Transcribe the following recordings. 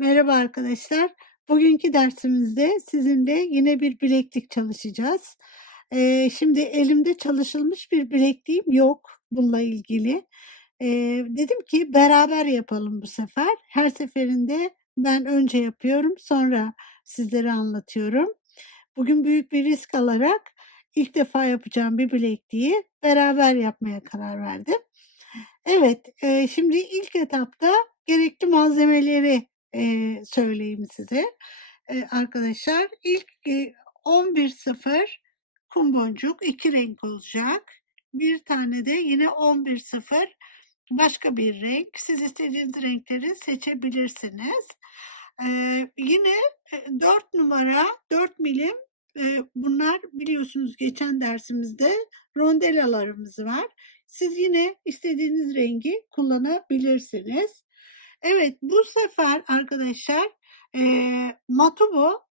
Merhaba arkadaşlar. Bugünkü dersimizde sizinle yine bir bileklik çalışacağız. Şimdi elimde çalışılmış bir bilekliğim yok bununla ilgili. Dedim ki beraber yapalım bu sefer. Her seferinde ben önce yapıyorum, sonra sizlere anlatıyorum. Bugün büyük bir risk alarak ilk defa yapacağım bir bilekliği beraber yapmaya karar verdim. Evet, şimdi ilk etapta gerekli malzemeleri, söyleyeyim size, arkadaşlar. İlk, 11.0 kum boncuk, 2 renk olacak. Bir tane de yine 11.0 başka bir renk. Siz istediğiniz renkleri seçebilirsiniz. Yine, 4 numara, 4 milim, bunlar biliyorsunuz geçen dersimizde rondelalarımız var. Siz yine istediğiniz rengi kullanabilirsiniz. Evet, bu sefer arkadaşlar, Matubo,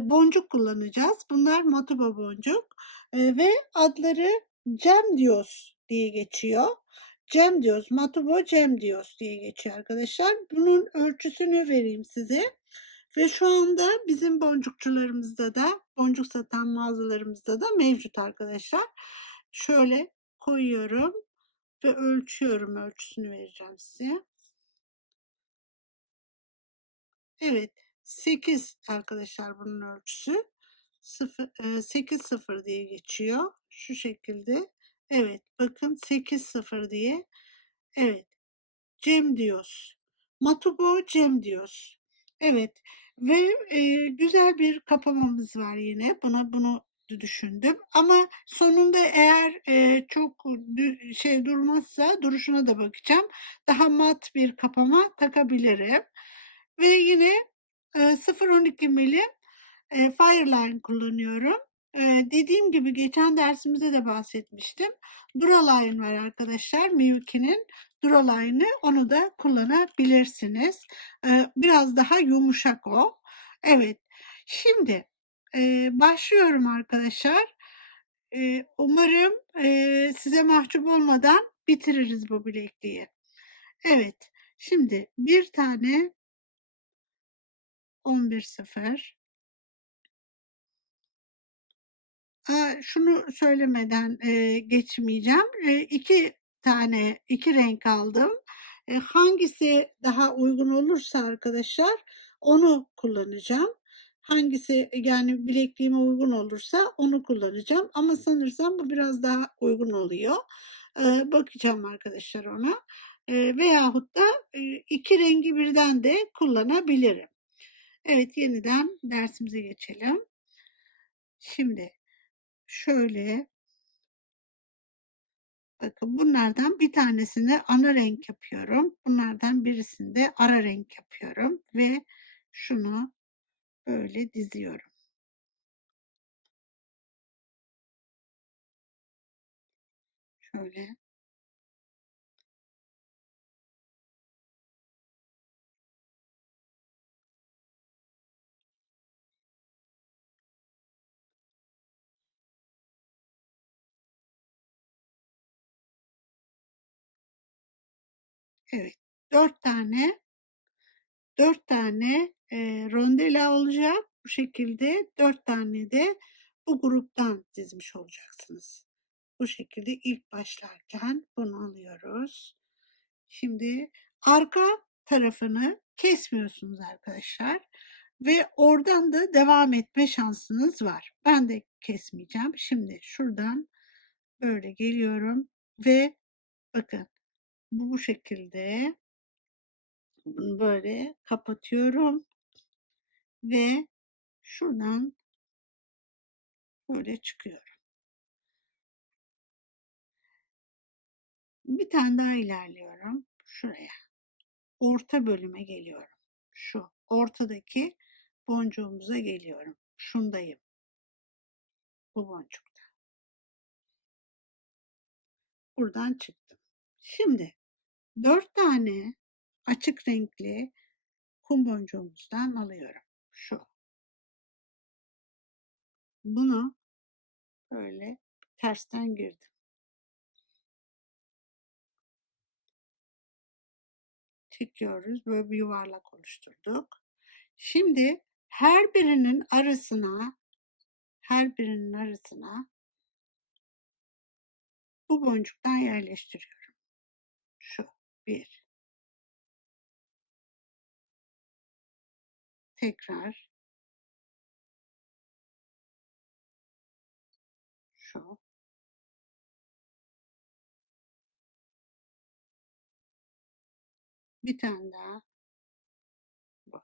boncuk kullanacağız. Bunlar Matubo boncuk, ve adları Cem Dios diye geçiyor. Cem Dios, Matubo Cem Dios diye geçiyor arkadaşlar. Bunun ölçüsünü vereyim size. Ve şu anda bizim boncukçularımızda da, boncuk satan mağazalarımızda da mevcut arkadaşlar. Şöyle koyuyorum ve ölçüyorum, ölçüsünü vereceğim size. Evet, 8 arkadaşlar bunun ölçüsü. 8-0 diye geçiyor. Şu şekilde. Evet, bakın 8-0 diye. Evet, Cem diyoruz. Matubo Cem diyoruz. Evet ve, güzel bir kapamamız var yine. Bunu düşündüm ama sonunda eğer, çok durmazsa duruşuna da bakacağım. Daha mat bir kapama takabilirim ve yine, 0,12 milim, Fireline kullanıyorum. Dediğim gibi geçen dersimizde de bahsetmiştim. Duraline var arkadaşlar Miyuki'nin. Duraline'ı onu da kullanabilirsiniz. Biraz daha yumuşak o. Evet. Şimdi, başlıyorum arkadaşlar. Umarım, size mahcup olmadan bitiririz bu bilekliği. Evet. Şimdi bir tane 11.0. Şunu söylemeden, geçmeyeceğim. 2 tane, 2 renk aldım. Hangisi daha uygun olursa arkadaşlar onu kullanacağım. Hangisi, yani bilekliğime uygun olursa onu kullanacağım ama sanırsam bu biraz daha uygun oluyor. Bakacağım arkadaşlar ona. Veyahut da, 2 rengi birden de kullanabilirim. Evet, yeniden dersimize geçelim. Şimdi şöyle, bakın bunlardan bir tanesini ana renk yapıyorum. Bunlardan birisini de ara renk yapıyorum ve şunu böyle diziyorum. Şöyle. Evet. 4 tane 4 tane, rondela olacak. Bu şekilde 4 tane de bu gruptan dizmiş olacaksınız. Bu şekilde ilk başlarken bunu alıyoruz. Şimdi arka tarafını kesmiyorsunuz arkadaşlar ve oradan da devam etme şansınız var. Ben de kesmeyeceğim. Şimdi şuradan böyle geliyorum ve bakın bu şekilde bunu böyle kapatıyorum ve şuradan böyle çıkıyorum. Bir tane daha ilerliyorum şuraya. Orta bölüme geliyorum. Şu ortadaki boncuğumuza geliyorum. Şundayım. Bu boncukta. Buradan çıktım. Şimdi 4 tane açık renkli kum boncuğumuzdan alıyorum. Şu. Bunu böyle tersten girdim. çekiyoruz. Böyle bir yuvarlak oluşturduk. Şimdi her birinin arasına bu boncuktan yerleştiriyorum. Şu bir. Tekrar şu. Bir tane daha bu.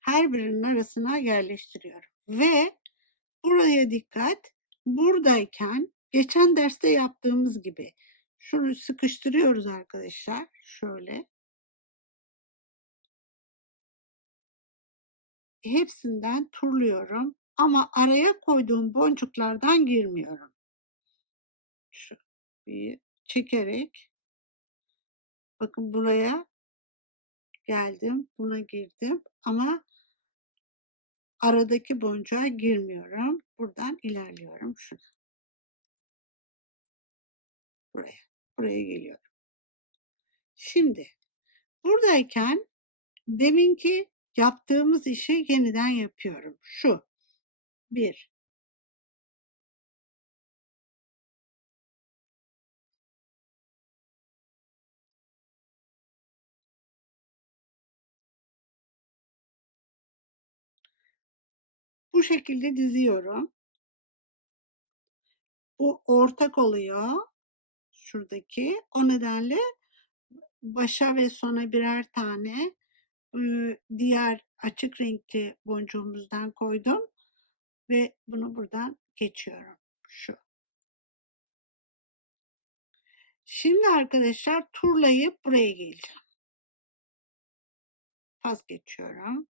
Her birinin arasına yerleştiriyorum. Ve buraya dikkat. Buradayken geçen derste yaptığımız gibi şunu sıkıştırıyoruz arkadaşlar. Şöyle. Hepsinden turluyorum ama araya koyduğum boncuklardan girmiyorum. Şu bir çekerek bakın buraya geldim, buna girdim ama aradaki boncuğa girmiyorum. Buradan ilerliyorum şuna. Buraya geliyorum. Şimdi buradayken deminki yaptığımız işi yeniden yapıyorum. Şu bir. Bu şekilde diziyorum. Bu ortak oluyor. Şuradaki. O nedenle başa ve sona birer tane diğer açık renkli boncuğumuzdan koydum ve bunu buradan geçiyorum. Şu. Şimdi arkadaşlar turlayıp buraya geleceğim. Pas geçiyorum.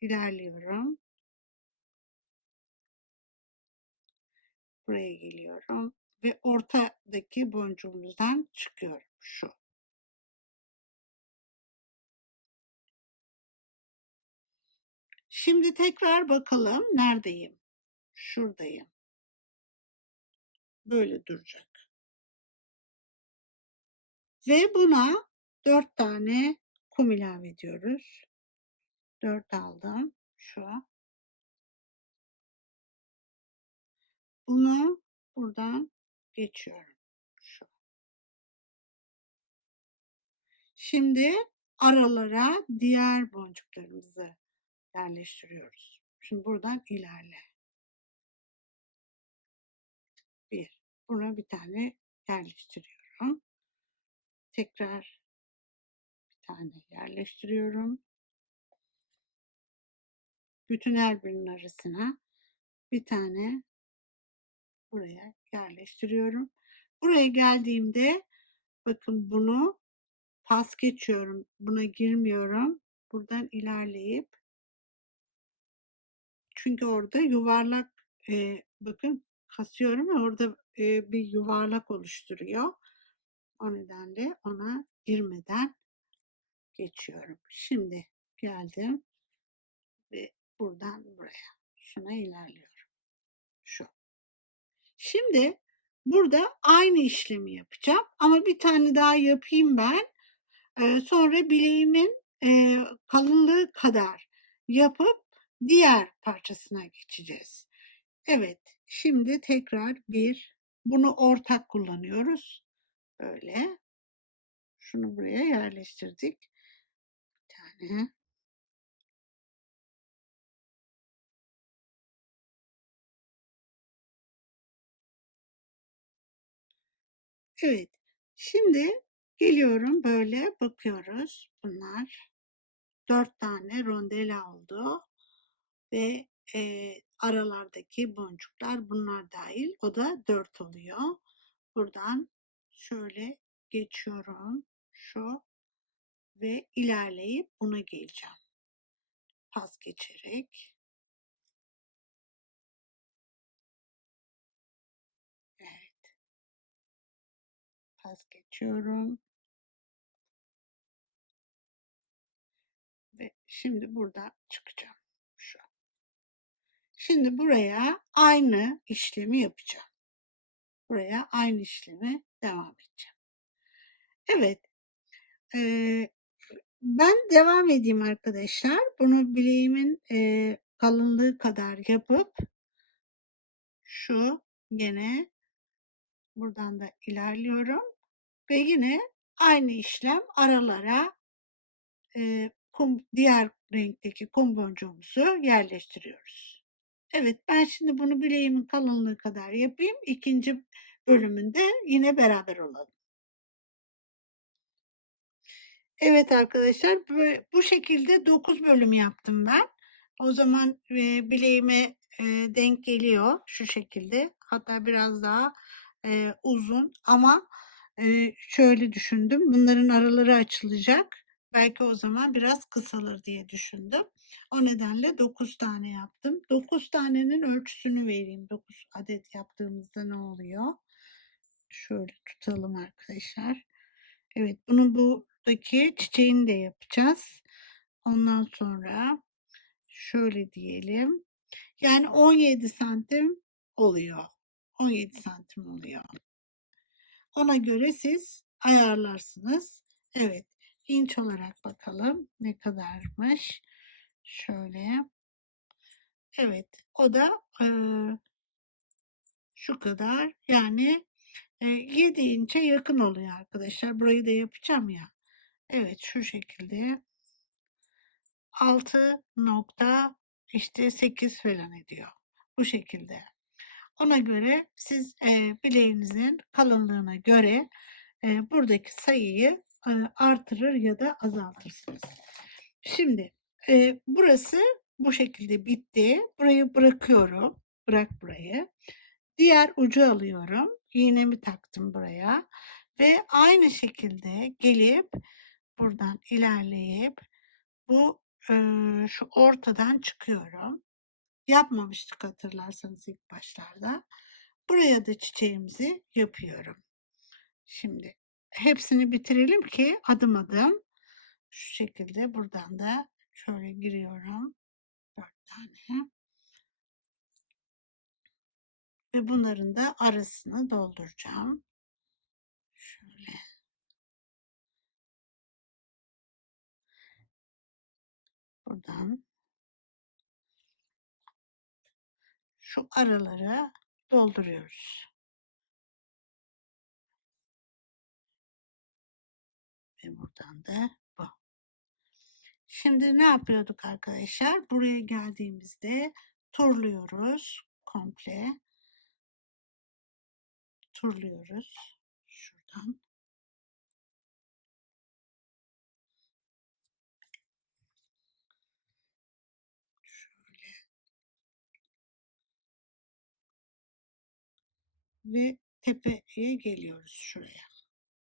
İlerliyorum. Buraya geliyorum ve ortadaki boncuğumuzdan çıkıyorum. Şu. Şimdi tekrar bakalım neredeyim? Şuradayım. Böyle duracak. Ve buna 4 tane kum ilave ediyoruz. 4 aldım. Şu. Bunu buradan geçiyorum. Şu. Şimdi aralara diğer boncuklarımızı yerleştiriyoruz. Şimdi buradan ilerle. Bir. Buna bir tane yerleştiriyorum. Tekrar bir tane yerleştiriyorum. Bütün her birinin arasına bir tane buraya yerleştiriyorum. Buraya geldiğimde bakın bunu pas geçiyorum. Buna girmiyorum. Buradan ilerleyip çünkü orada yuvarlak bakın kasıyorum ve orada bir yuvarlak oluşturuyor. O nedenle ona girmeden geçiyorum. Şimdi geldim ve buradan buraya. Şuna ilerliyorum. Şu. Şimdi burada aynı işlemi yapacağım ama bir tane daha yapayım ben. Sonra bileğimin kalınlığı kadar yapıp diğer parçasına geçeceğiz. Evet, şimdi tekrar bunu ortak kullanıyoruz. Böyle. Şunu buraya yerleştirdik. Bir tane. Evet. Şimdi geliyorum böyle bakıyoruz. Bunlar 4 tane rondela oldu ve aralardaki boncuklar bunlar dahil. O da 4 oluyor. Buradan şöyle geçiyorum. Şu ve ilerleyip buna geleceğim. Pas geçerek. Evet. Pas geçiyorum. Ve şimdi burada çıkacağım. Şu. Şimdi buraya aynı işlemi yapacağım. Buraya aynı işlemi devam edeceğim. Evet, ben devam edeyim arkadaşlar. Bunu bileğimin, kalınlığı kadar yapıp şu gene buradan da ilerliyorum ve yine aynı işlem aralara, diğer renkteki kum boncuğumuzu yerleştiriyoruz. Evet, ben şimdi bunu bileğimin kalınlığı kadar yapayım. 2. bölümünde yine beraber olalım. Evet arkadaşlar, bu şekilde 9 bölüm yaptım ben. O zaman, bileğime, denk geliyor şu şekilde. Hatta biraz daha, uzun ama, şöyle düşündüm, bunların araları açılacak. Belki o zaman biraz kısalır diye düşündüm. O nedenle 9 tane yaptım. 9 tanenin ölçüsünü vereyim. 9 adet yaptığımızda ne oluyor? Şöyle tutalım arkadaşlar. Evet, bunun buradaki çiçeğini de yapacağız. Ondan sonra şöyle diyelim. Yani 17 santim oluyor. 17 santim oluyor. Ona göre siz ayarlarsınız. Evet, inç olarak bakalım ne kadarmış. Şöyle. Evet, o da şu kadar. Yani 7 inçe yakın oluyor arkadaşlar. Burayı da yapacağım ya. Evet, şu şekilde 6 nokta işte 8 falan ediyor. Bu şekilde. Ona göre siz, bileğinizin kalınlığına göre, buradaki sayıyı, artırır ya da azaltırsınız. Şimdi, burası bu şekilde bitti. Burayı bırakıyorum. Bırak burayı. Diğer ucu alıyorum. İğnemi taktım buraya ve aynı şekilde gelip buradan ilerleyip bu, şu ortadan çıkıyorum. Yapmamıştık hatırlarsanız ilk başlarda. Buraya da çiçeğimizi yapıyorum. Şimdi hepsini bitirelim ki adım adım şu şekilde buradan da şöyle giriyorum. 4 tane ve bunların da arasını dolduracağım. Şöyle buradan şu araları dolduruyoruz. Ve buradan da bu. Şimdi ne yapıyorduk arkadaşlar? Buraya geldiğimizde turluyoruz komple. Turluyoruz şuradan. Şöyle ve tepeye geliyoruz şuraya.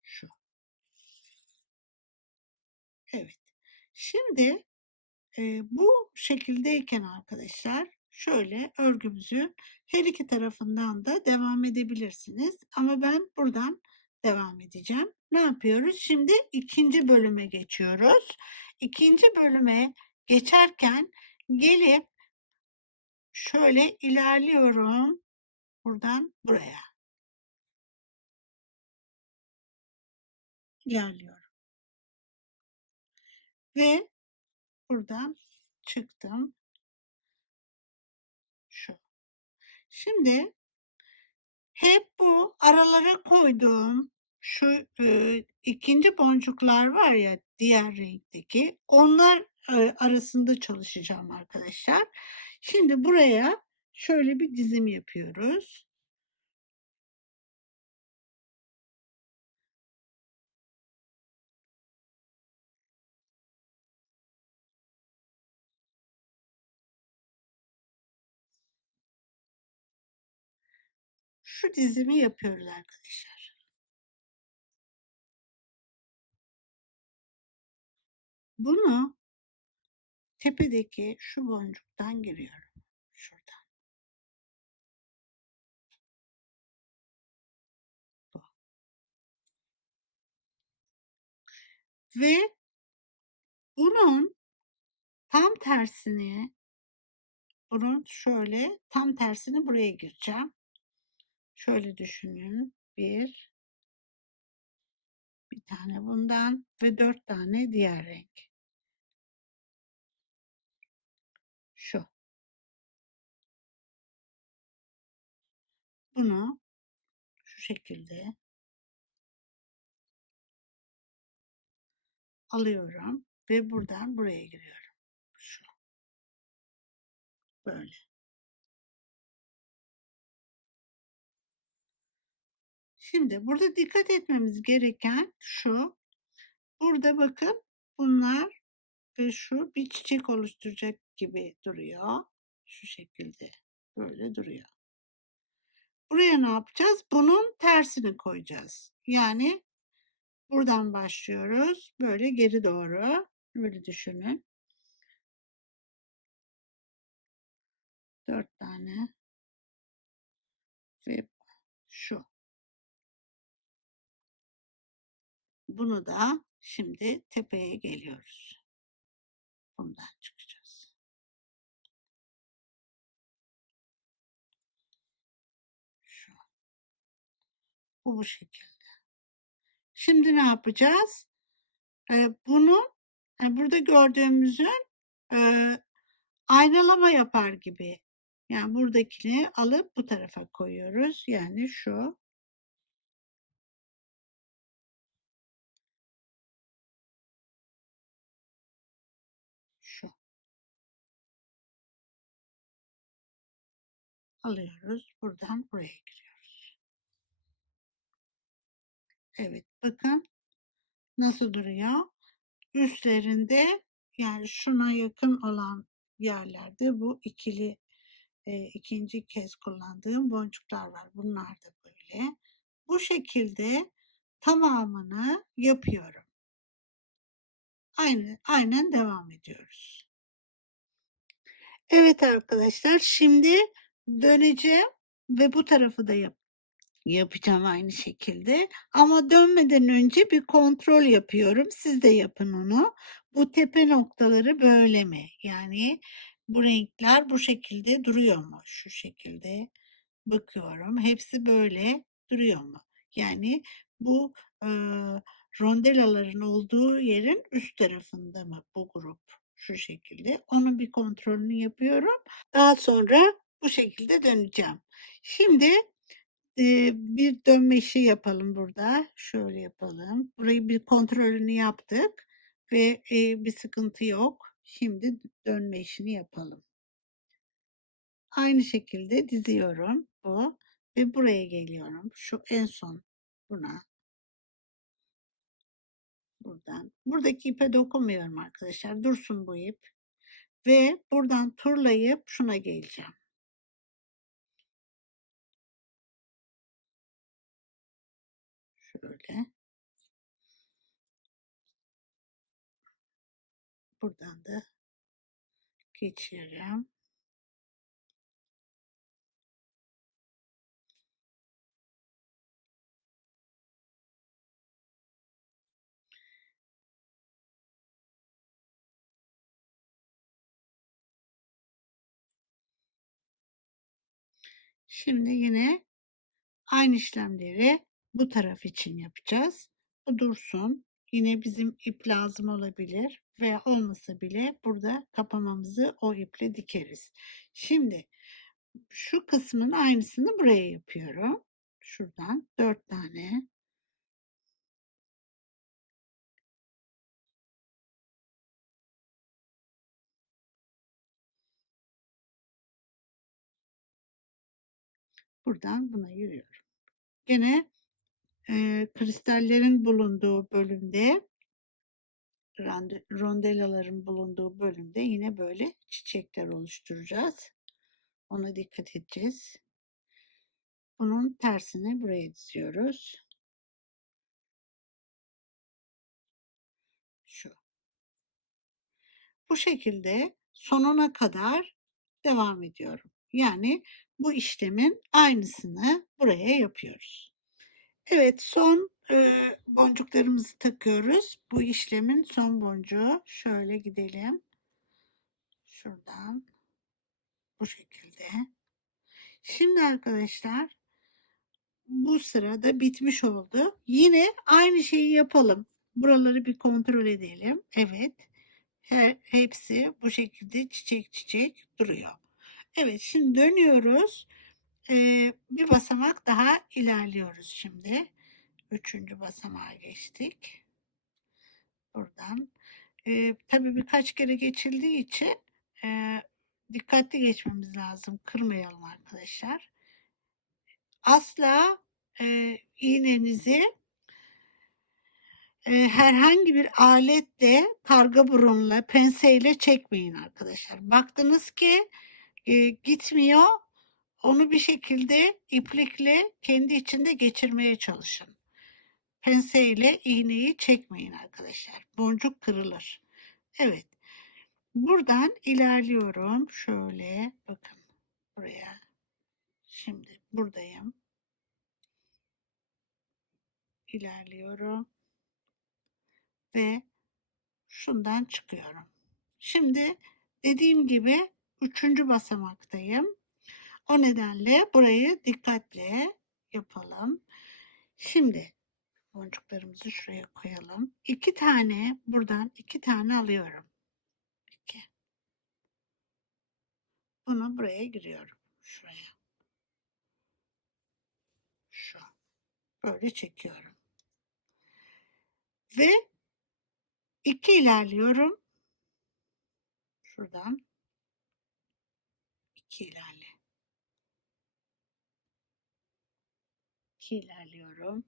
Şu. Evet. Şimdi bu şekildeyken arkadaşlar şöyle örgümüzün her iki tarafından da devam edebilirsiniz. Ama ben buradan devam edeceğim. Ne yapıyoruz? Şimdi 2. bölüme geçiyoruz. 2. bölüme geçerken gelip şöyle ilerliyorum buradan buraya. İlerliyorum. Ve buradan çıktım. Şu. Şimdi hep bu aralara koyduğum şu, 2'nci boncuklar var ya diğer renkteki, onlar, arasında çalışacağım arkadaşlar. Şimdi buraya şöyle bir dizim yapıyoruz. Şu dizimi yapıyoruz arkadaşlar. Bunu tepedeki şu boncuktan giriyorum. Şuradan. Bu. Ve bunun tam tersini bunun şöyle tam tersini buraya gireceğim. Şöyle düşünün. Bir tane bundan ve 4 tane diğer renk. Şu. Bunu şu şekilde alıyorum ve buradan buraya giriyorum. Şu. Böyle. Şimdi burada dikkat etmemiz gereken şu. Burada bakın bunlar ve şu bir çiçek oluşturacak gibi duruyor. Şu şekilde. Böyle duruyor. Buraya ne yapacağız? Bunun tersini koyacağız. Yani buradan başlıyoruz. Böyle geri doğru. Böyle düşünün. 4 tane ve şu. Bunu da şimdi tepeye geliyoruz. Bundan çıkacağız. Şu. Bu şekilde. Şimdi ne yapacağız? Bunu burada gördüğümüzün e, aynalama yapar gibi. Yani buradakini alıp bu tarafa koyuyoruz. Yani şu. Şu. Alıyoruz. Buradan buraya giriyoruz. Evet. Bakın nasıl duruyor. Üstlerinde yani şuna yakın olan yerlerde bu ikili ikinci kez kullandığım boncuklar var. Bunlar da böyle. Bu şekilde tamamını yapıyorum. Aynen devam ediyoruz. Evet arkadaşlar, şimdi döneceğim ve bu tarafı da yapacağım aynı şekilde. Ama dönmeden önce bir kontrol yapıyorum. Siz de yapın onu. Bu tepe noktaları böyle mi? Yani bu renkler bu şekilde duruyor mu? Şu şekilde bakıyorum. Hepsi böyle duruyor mu? Yani bu e, rondelaların olduğu yerin üst tarafında mı bu grup? Şu şekilde. Onun bir kontrolünü yapıyorum. Daha sonra bu şekilde döneceğim. Şimdi bir dönme işi yapalım burada. Şöyle yapalım. Burayı bir kontrolünü yaptık ve bir sıkıntı yok. Şimdi dönme işini yapalım. Aynı şekilde diziyorum bu ve buraya geliyorum. Şu en son buna. Buradan. Buradaki ipe dokunmuyorum arkadaşlar. Dursun bu ip. Ve buradan turlayıp şuna geleceğim. Şöyle. Buradan da geçiyorum. Şimdi yine aynı işlemleri bu taraf için yapacağız. Bu dursun. Yine bizim ip lazım olabilir veya olmasa bile burada kapamamızı o iple dikeriz. Şimdi şu kısmın aynısını buraya yapıyorum. Şuradan 4 tane. Buradan buna yürüyorum. Gene kristallerin bulunduğu bölümde, rondelaların bulunduğu bölümde yine böyle çiçekler oluşturacağız. Ona dikkat edeceğiz. Bunun tersini buraya diziyoruz. Şu. Bu şekilde sonuna kadar devam ediyorum. Yani bu işlemin aynısını buraya yapıyoruz. Evet, son boncuklarımızı takıyoruz. Bu işlemin son boncuğu. Şöyle gidelim. Şuradan. Bu şekilde. Şimdi arkadaşlar bu sırada bitmiş oldu. Yine aynı şeyi yapalım. Buraları bir kontrol edelim. Evet. Hepsi bu şekilde çiçek çiçek duruyor. Evet, şimdi dönüyoruz. Bir basamak daha ilerliyoruz şimdi. Üçüncü basamağa geçtik. Buradan. Tabii birkaç kere geçildiği için dikkatli geçmemiz lazım. Kırmayalım arkadaşlar. Asla iğnenizi herhangi bir aletle, karga burunla, penseyle çekmeyin arkadaşlar. Baktınız ki gitmiyor, onu bir şekilde iplikle kendi içinde geçirmeye çalışın. Penseyle iğneyi çekmeyin arkadaşlar. Boncuk kırılır. Evet. Buradan ilerliyorum. Şöyle bakın buraya. Şimdi buradayım. İlerliyorum ve şundan çıkıyorum. Şimdi dediğim gibi üçüncü basamaktayım. O nedenle burayı dikkatle yapalım. Şimdi boncuklarımızı şuraya koyalım. İki tane buradan iki tane alıyorum. İki. Bunu buraya giriyorum. Şuraya. Şu. Böyle çekiyorum. Ve iki ilerliyorum. Şuradan iki ilerle. İki ilerliyorum.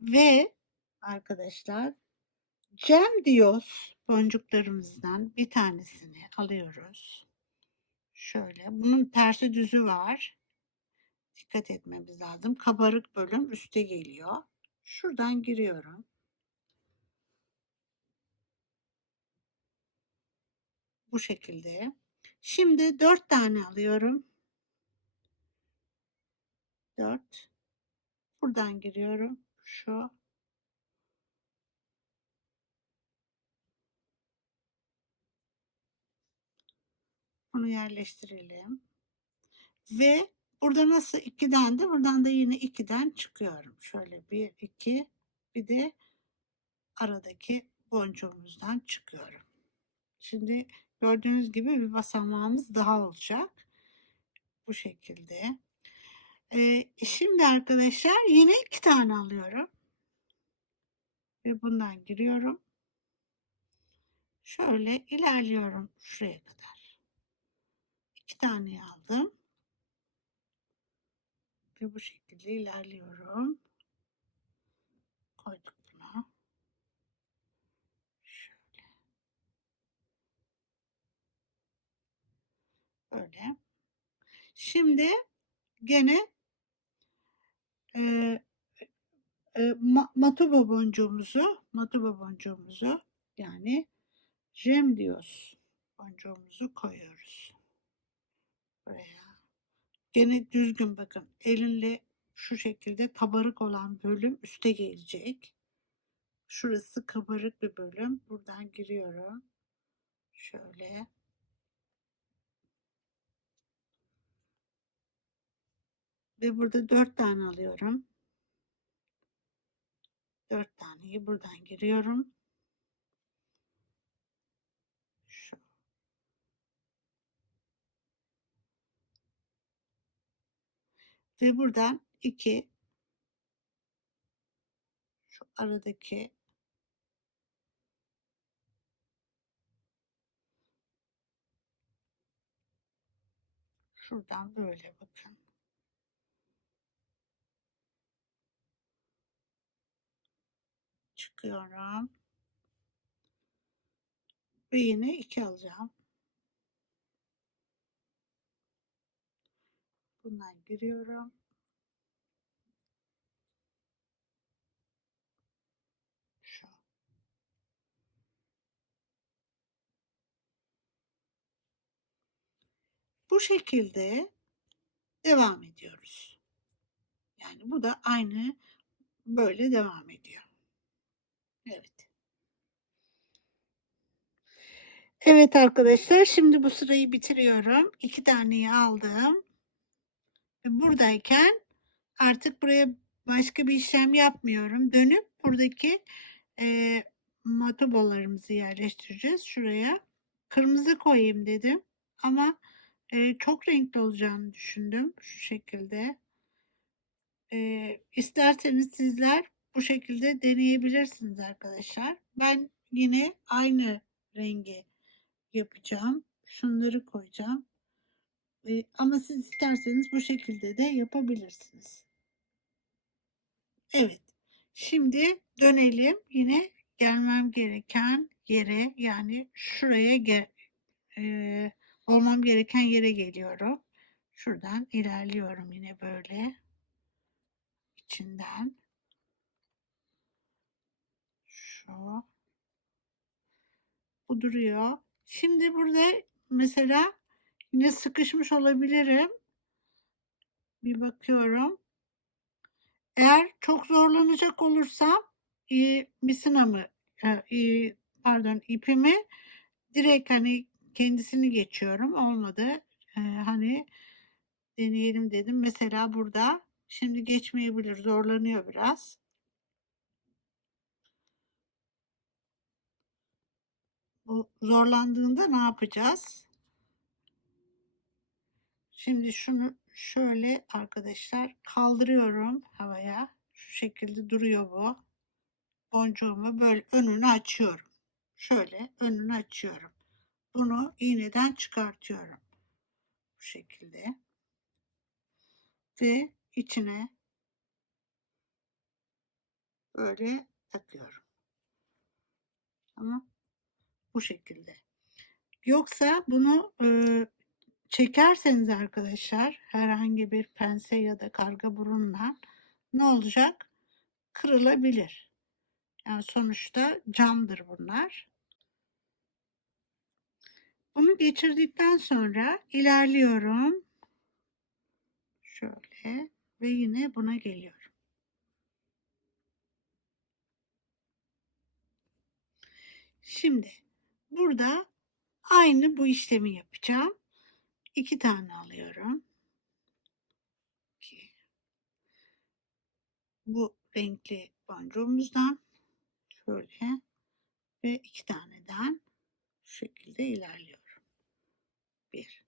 Ve arkadaşlar Cem diyoruz boncuklarımızdan bir tanesini alıyoruz. Şöyle. Bunun tersi düzü var. Dikkat etmemiz lazım. Kabarık bölüm üste geliyor. Şuradan giriyorum. Bu şekilde. Şimdi 4 tane alıyorum. 4. Buradan giriyorum. Şu. Bunu yerleştirelim. Ve burada nasıl 2'den de buradan da yine 2'den çıkıyorum. Şöyle 1, 2 bir de aradaki boncuğumuzdan çıkıyorum. Şimdi gördüğünüz gibi bir basamağımız daha olacak. Bu şekilde. Şimdi arkadaşlar yine 2 tane alıyorum. Ve bundan giriyorum. Şöyle ilerliyorum şuraya kadar. 2 tane aldım. Ve bu şekilde ilerliyorum. Koyduk bunu. Şöyle. Böyle. Şimdi gene e, matuba boncuğumuzu yani jem diyoruz. Boncuğumuzu koyuyoruz. Buraya. Gene düzgün bakın. Elinle şu şekilde kabarık olan bölüm üste gelecek. Şurası kabarık bir bölüm. Buradan giriyorum. Şöyle. Ve burada 4 tane alıyorum. 4 taneyi buradan giriyorum. Şu. Ve buradan 2 şu aradaki şuradan böyle bakın. Çıkıyorum. Ve yine 2 alacağım. Bundan giriyorum. Şu. Bu şekilde devam ediyoruz. Yani bu da aynı böyle devam ediyor. Evet. Evet arkadaşlar, şimdi bu sırayı bitiriyorum. 2 taneyi aldım. Buradayken artık buraya başka bir işlem yapmıyorum. Dönüp buradaki matobalarımızı yerleştireceğiz şuraya. Kırmızı koyayım dedim ama çok renkli olacağını düşündüm şu şekilde. İsterseniz sizler bu şekilde deneyebilirsiniz arkadaşlar. Ben yine aynı rengi yapacağım. Şunları koyacağım. Ama siz isterseniz bu şekilde de yapabilirsiniz. Evet. Şimdi dönelim. Yine gelmem gereken yere, yani şuraya e, olmam gereken yere geliyorum. Şuradan ilerliyorum yine böyle içinden. Şu. Bu duruyor. Şimdi burada mesela yine sıkışmış olabilirim. Bir bakıyorum. Eğer çok zorlanacak olursam misinamı pardon ipimi direkt hani kendisini geçiyorum. Olmadı. Hani deneyelim dedim. Mesela burada şimdi geçmeyebilir. Zorlanıyor biraz. Bu zorlandığında ne yapacağız? Şimdi şunu şöyle arkadaşlar kaldırıyorum havaya. Şu şekilde duruyor bu. Boncuğumu böyle önünü açıyorum. Şöyle önünü açıyorum. Bunu iğneden çıkartıyorum. Bu şekilde. Ve içine böyle takıyorum. Tamam. Bu şekilde. Yoksa bunu çekerseniz arkadaşlar herhangi bir pense ya da karga burunla ne olacak? Kırılabilir. Yani sonuçta camdır bunlar. Bunu geçirdikten sonra ilerliyorum. Şöyle ve yine buna geliyorum. Şimdi burada aynı bu işlemi yapacağım. 2 tane alıyorum. 2. Bu renkli boncuğumuzdan şöyle ve 2 taneden şu şekilde ilerliyorum. 1.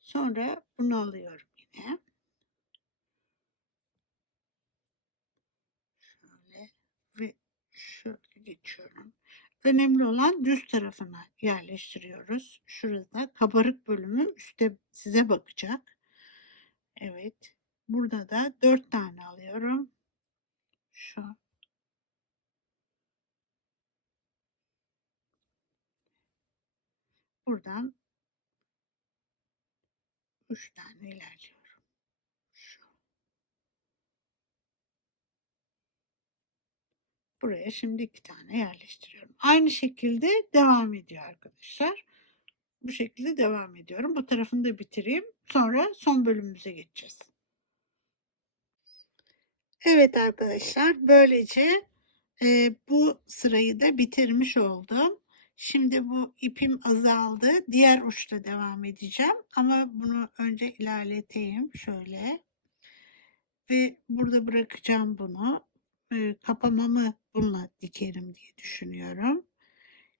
Sonra bunu alıyorum yine. Şöyle ve şöyle geçiyorum. Önemli olan düz tarafına yerleştiriyoruz. Şurada kabarık bölümü üstte size bakacak. Evet. Burada da 4 tane alıyorum. Şu. Buradan 3 tane ilerliyorum. Şu. Buraya şimdi 2 tane yerleştiriyorum. Aynı şekilde devam ediyor arkadaşlar. Bu şekilde devam ediyorum. Bu tarafını da bitireyim. Sonra son bölümümüze geçeceğiz. Evet arkadaşlar, böylece bu sırayı da bitirmiş oldum. Şimdi bu ipim azaldı. Diğer uçta devam edeceğim. Ama bunu önce ilerleteyim şöyle. Ve burada bırakacağım bunu. Kapamamı bununla dikerim diye düşünüyorum.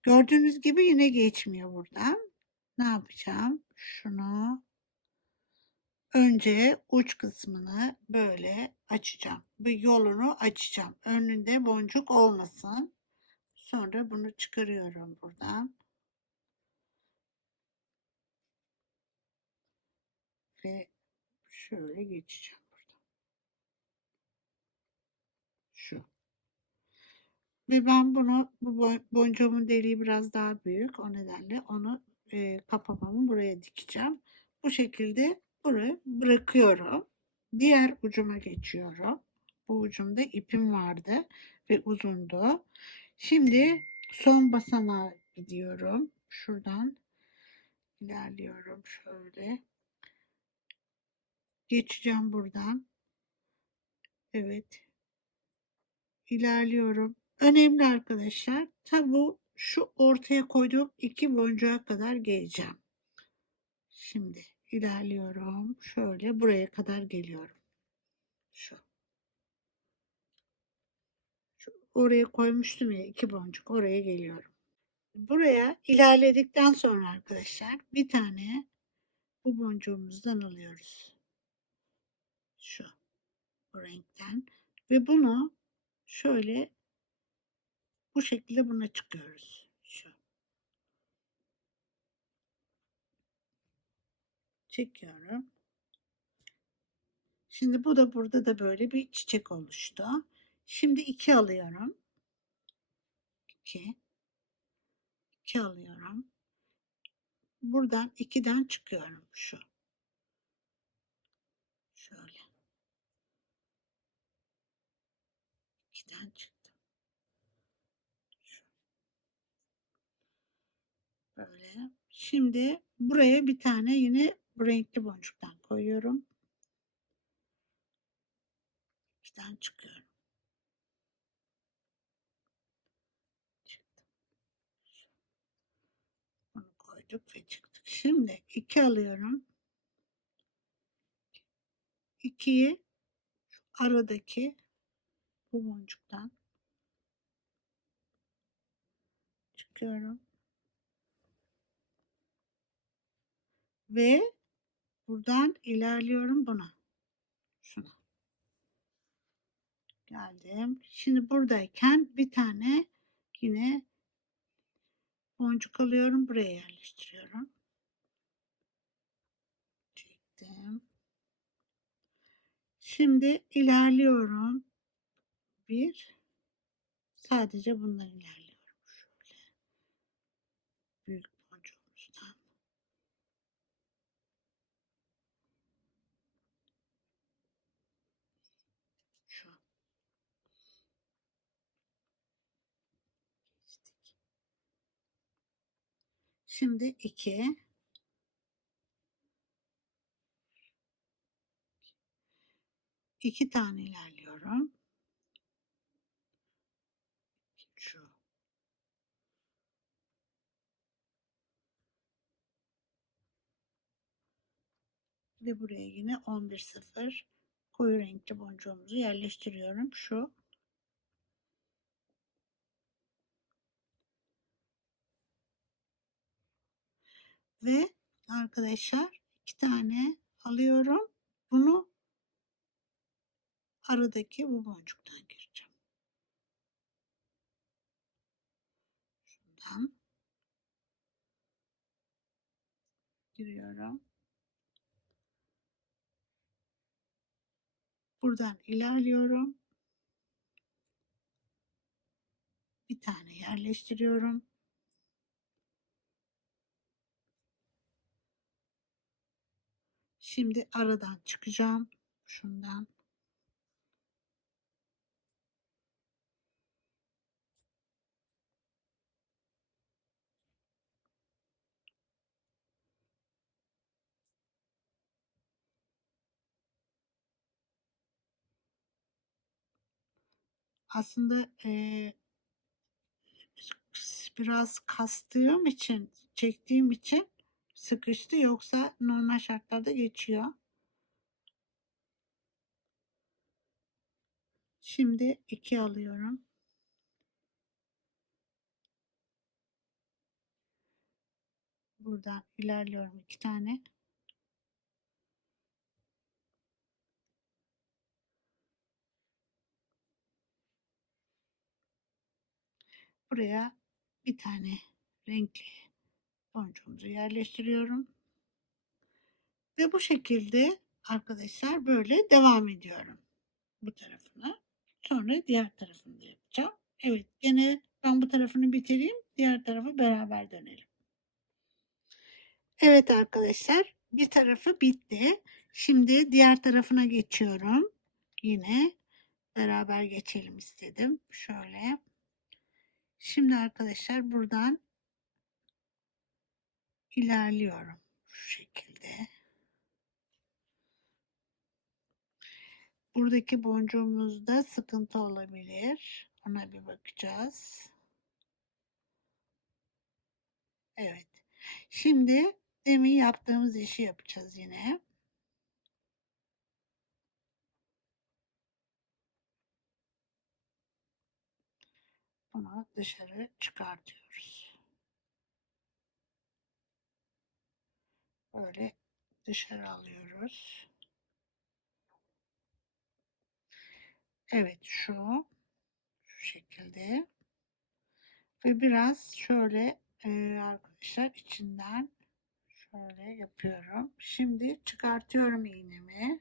Gördüğünüz gibi yine geçmiyor buradan. Ne yapacağım? Şunu önce uç kısmını böyle açacağım. Bir yolunu açacağım. Önünde boncuk olmasın. Sonra bunu çıkarıyorum buradan. Ve şöyle geçeceğim buradan. Şu. Ve ben bunu, bu boncuğumun deliği biraz daha büyük. O nedenle onu kapamamı buraya dikeceğim. Bu şekilde burayı bırakıyorum. Diğer ucuma geçiyorum. Bu ucumda ipim vardı ve uzundu. Şimdi son basamağa gidiyorum. Şuradan ilerliyorum şöyle. Geçeceğim buradan. Evet. İlerliyorum. Önemli arkadaşlar. Tabi bu şu ortaya koyduğum 2 boncuğa kadar geleceğim. Şimdi ilerliyorum. Şöyle buraya kadar geliyorum. Şu oraya koymuştum ya 2 boncuk, oraya geliyorum. Buraya ilerledikten sonra arkadaşlar bir tane bu boncuğumuzdan alıyoruz. Şu bu renkten ve bunu şöyle bu şekilde buna çıkıyoruz. Şu çekiyorum. Şimdi bu da burada da böyle bir çiçek oluştu. Şimdi 2 alıyorum. 2 2 alıyorum. Buradan 2'den çıkıyorum şu. Şöyle 2'den çıktım. Şu, böyle. Şimdi buraya bir tane yine bu renkli boncuktan koyuyorum. 2'den çıkıyorum. Bunu koyduk ve çıktık. Şimdi 2 alıyorum. 2'yi aradaki bu boncuktan çıkıyorum. Ve buradan ilerliyorum buna. Şuna. Geldim. Şimdi buradayken bir tane yine boncuk alıyorum. Buraya yerleştiriyorum. Çektim. Şimdi ilerliyorum. Bir. Sadece bundan ilerliyorum. Şöyle. Büyük boncuğumuzdan. Şu. Şimdi iki tane ilerliyorum. Şu. Ve buraya yine 11.0 koyu renkli boncuğumuzu yerleştiriyorum. Şu. Ve arkadaşlar 2 tane alıyorum. Bunu aradaki bu boncuktan gireceğim. Şundan giriyorum. Buradan ilerliyorum. Bir tane yerleştiriyorum. Şimdi aradan çıkacağım. Şundan. Aslında biraz kastığım için, çektiğim için sıkıştı. Yoksa normal şartlarda geçiyor. Şimdi 2 alıyorum. Buradan ilerliyorum 2 tane. Buraya bir tane renkli boncuğumuzu yerleştiriyorum. Ve bu şekilde arkadaşlar böyle devam ediyorum. Bu tarafını. Sonra diğer tarafını da yapacağım. Evet, gene ben bu tarafını bitireyim. Diğer tarafa beraber dönelim. Evet arkadaşlar, bir tarafı bitti. Şimdi diğer tarafına geçiyorum. Yine beraber geçelim istedim. Şöyle. Şimdi arkadaşlar buradan ilerliyorum. Şu şekilde. Buradaki boncuğumuzda sıkıntı olabilir. Ona bir bakacağız. Evet. Şimdi demin yaptığımız işi yapacağız yine. Bunu dışarı çıkartıyoruz. Böyle dışarı alıyoruz. Evet, şu şekilde ve biraz şöyle arkadaşlar içinden şöyle yapıyorum. Şimdi çıkartıyorum iğnemi.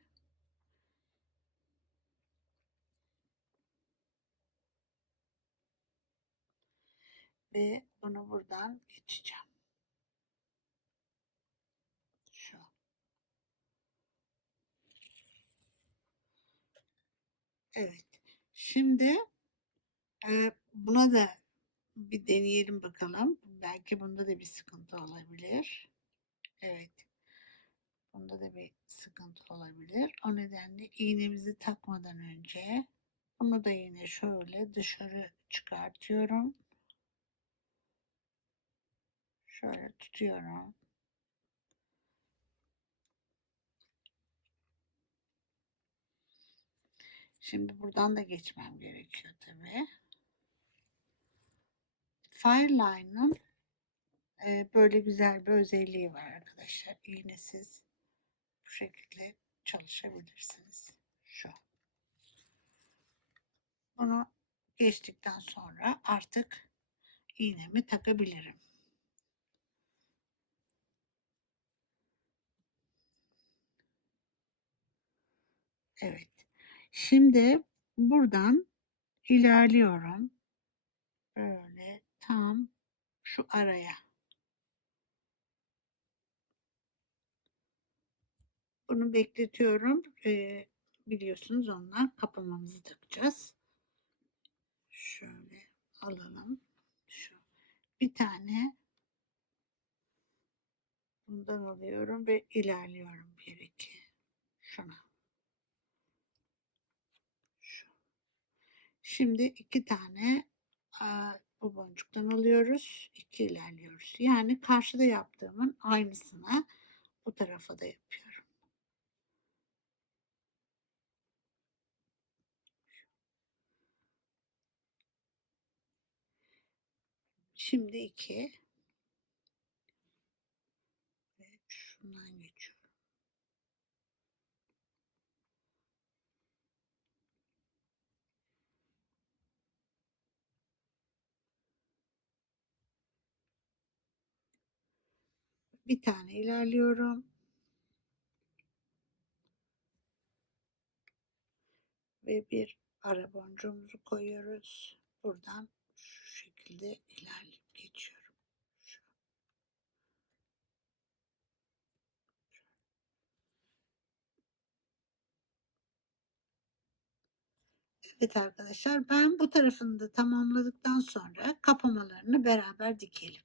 Ve bunu buradan geçeceğim. Şu. Evet. Şimdi buna da bir deneyelim bakalım. Belki bunda da bir sıkıntı olabilir. Evet. Bunda da bir sıkıntı olabilir. O nedenle iğnemizi takmadan önce bunu da yine şöyle dışarı çıkartıyorum. Şöyle tutuyorum. Şimdi buradan da geçmem gerekiyor tabii. Fireline'ın böyle güzel bir özelliği var arkadaşlar. İğnesiz bu şekilde çalışabilirsiniz. Şu. Bunu geçtikten sonra artık iğnemi takabilirim. Evet. Şimdi buradan ilerliyorum. Böyle tam şu araya. Bunu bekletiyorum. Biliyorsunuz ondan kapamamızı takacağız. Şöyle alalım. Şu. Bir tane bundan alıyorum ve ilerliyorum. Bir iki. Şuna. Şu. Şimdi iki tane bu boncuktan alıyoruz. İki ilerliyoruz. Yani karşıda yaptığımın aynısını bu tarafa da yapıyorum. Şimdi iki ve şundan geçiyorum. Bir tane ilerliyorum. Ve bir ara boncuğumuzu koyuyoruz. Buradan şu şekilde ilerleyip geçiyorum. Evet arkadaşlar, ben bu tarafını da tamamladıktan sonra kapamalarını beraber dikelim.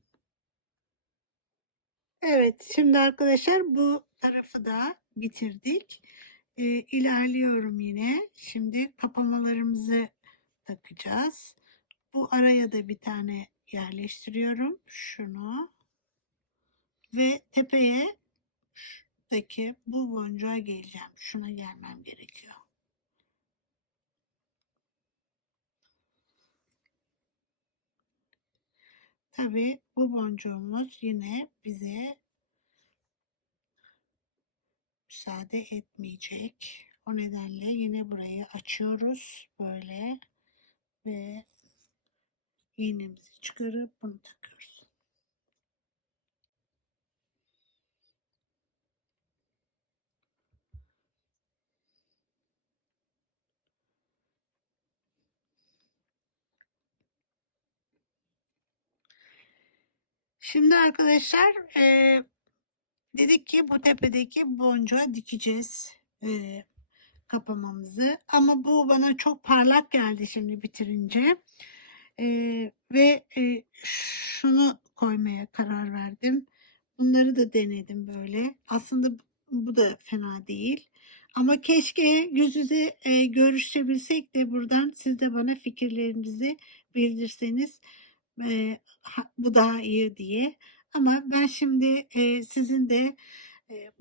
Evet, şimdi arkadaşlar bu tarafı da bitirdik. İlerliyorum yine. Şimdi kapamalarımızı takacağız. Bu araya da bir tane yerleştiriyorum. Şunu ve tepeye şuradaki bu boncuğa geleceğim. Şuna gelmem gerekiyor. Tabii bu boncuğumuz yine bize müsaade etmeyecek. O nedenle yine burayı açıyoruz böyle ve iğnemizi çıkarıp bunu takıyoruz. Şimdi arkadaşlar dedik ki bu tepedeki boncuğa dikeceğiz kapamamızı. Ama bu bana çok parlak geldi şimdi bitirince. Ve şunu koymaya karar verdim. Bunları da denedim böyle. Aslında bu da fena değil. Ama keşke yüz yüze görüşebilsek de buradan siz de bana fikirlerinizi bildirseniz bu daha iyi diye. Ama ben şimdi sizin de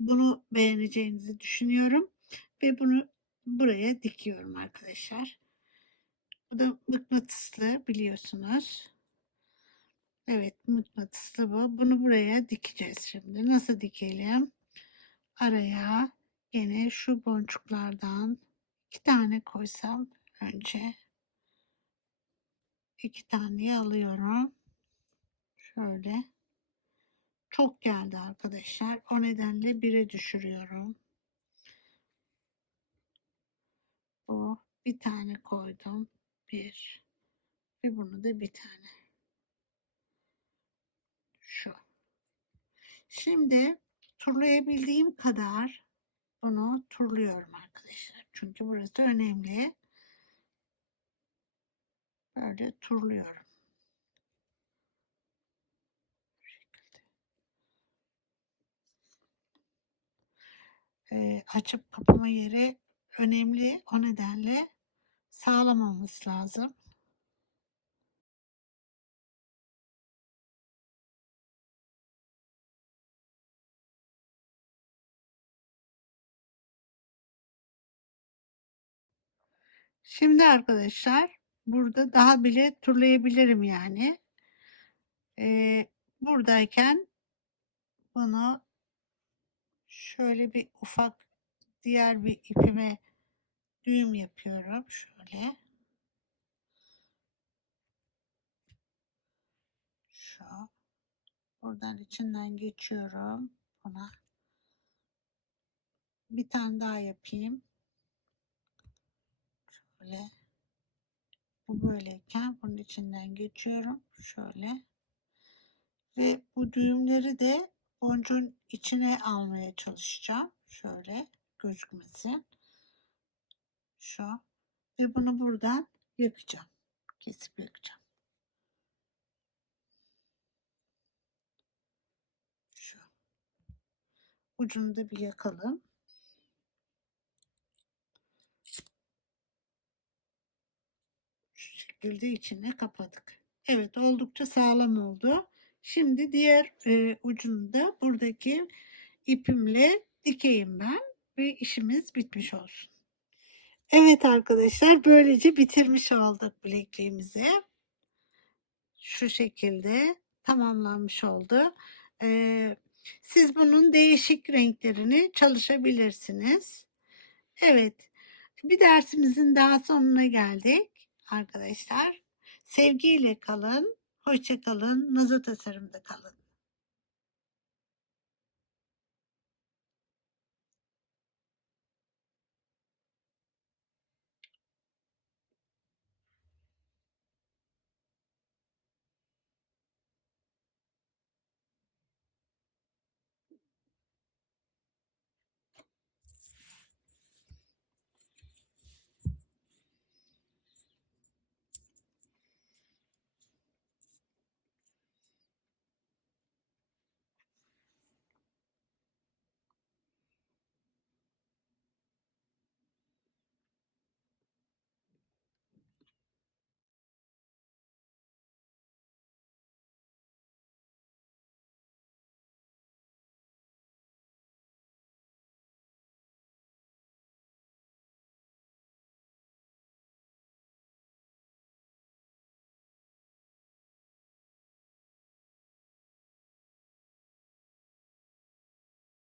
bunu beğeneceğinizi düşünüyorum ve bunu buraya dikiyorum arkadaşlar. Bu da mıknatıslı biliyorsunuz. Evet, mıknatıslı bu. Bunu buraya dikeceğiz şimdi. Nasıl dikelim? Araya yine şu boncuklardan 2 tane koysam önce 2 taneyi alıyorum. Şöyle. Çok geldi arkadaşlar. O nedenle 1'e düşürüyorum. Bu bir tane koydum. 1 ve bunu da bir tane. Şu. Şimdi turlayabildiğim kadar bunu turluyorum arkadaşlar. Çünkü burası önemli. Böyle turluyorum. Açıp kapama yeri önemli. O nedenle sağlam olması lazım. Şimdi arkadaşlar burada daha bile turlayabilirim yani. Buradayken bunu şöyle bir ufak diğer bir ipime düğüm yapıyorum. Şöyle. Şu. Buradan içinden geçiyorum. Buna bir tane daha yapayım. Şöyle. Bu böyleyken bunun içinden geçiyorum. Şöyle. Ve bu düğümleri de boncuğun içine almaya çalışacağım. Şöyle gözükmesin. Şu. Ve bunu buradan yakacağım. Kesip yakacağım. Şu. Ucunu da bir yakalım. Şu şekilde içine kapadık. Evet, oldukça sağlam oldu. Şimdi diğer ucunu da buradaki ipimle dikeyim ben ve işimiz bitmiş olsun. Evet arkadaşlar, böylece bitirmiş olduk bilekliğimizi. Şu şekilde tamamlanmış oldu. Siz bunun değişik renklerini çalışabilirsiniz. Evet, bir dersimizin daha sonuna geldik arkadaşlar. Sevgiyle kalın, hoşça kalın, Nazo Tasarım'da kalın.